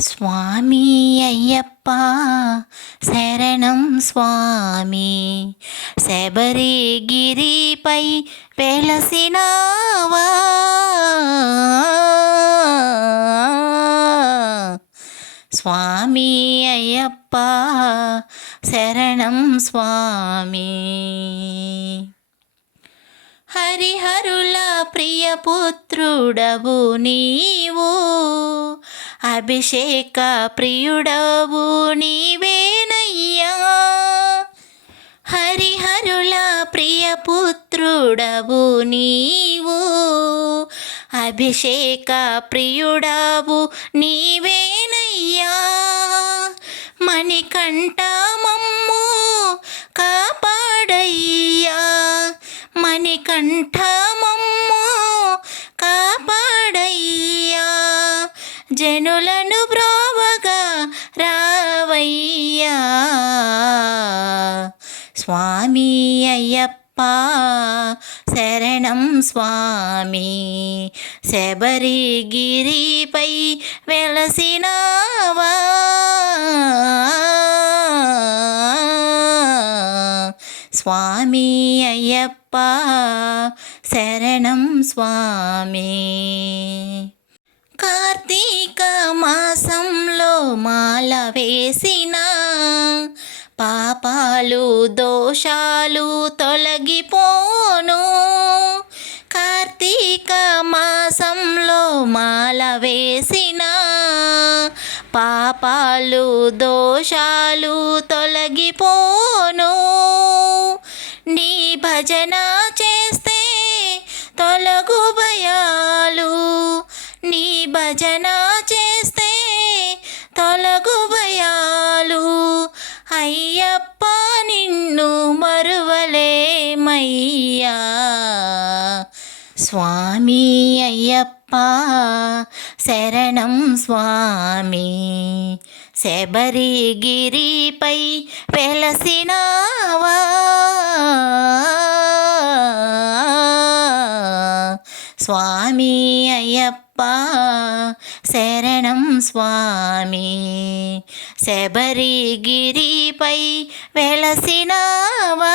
స్వామి అయ్యప్ప శరణం స్వామి శబరిగిరిపై వెలసినావా స్వామి అయ్యప్ప శరణం స్వామి హరిహరుల ప్రియపుత్రుడవు నీవు. అభిషేక ప్రియుడవు నీవేనయ్యా. హరిహరుల ప్రియపుత్రుడవు నీవు. అభిషేక ప్రియుడవు నీవేనయ్యా. మణికంఠ మణికంఠ మమ్ము కాపాడయ్యా. జనులను బ్రోవగా రావయ్యా. స్వామి అయ్యప్ప శరణం స్వామి. శబరిగిరిపై వెలసినా స్వామి అయ్యప్ప శరణం స్వామి. కార్తీక మాసంలో మాల వేసిన పాపాలు దోషాలు తొలగిపోను. కార్తీక మాసంలో మాల వేసిన పాపాలు దోషాలు తొలగిపోను. భజన చేస్తే తొలగు భయాలు. నీ భజన చేస్తే తొలగు భయాలు. అయ్యప్ప నిన్ను మరువలేమయ్యా. స్వామి అయ్యప్ప శరణం స్వామి. శబరిగిరిపై వెలసినావా? స్వామి అయ్యప్ప శరణం స్వామి శబరిగిరిపై వెలసినావా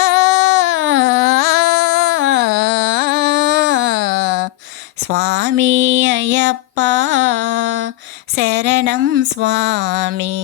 స్వామి అయ్యప్ప శరణం స్వామి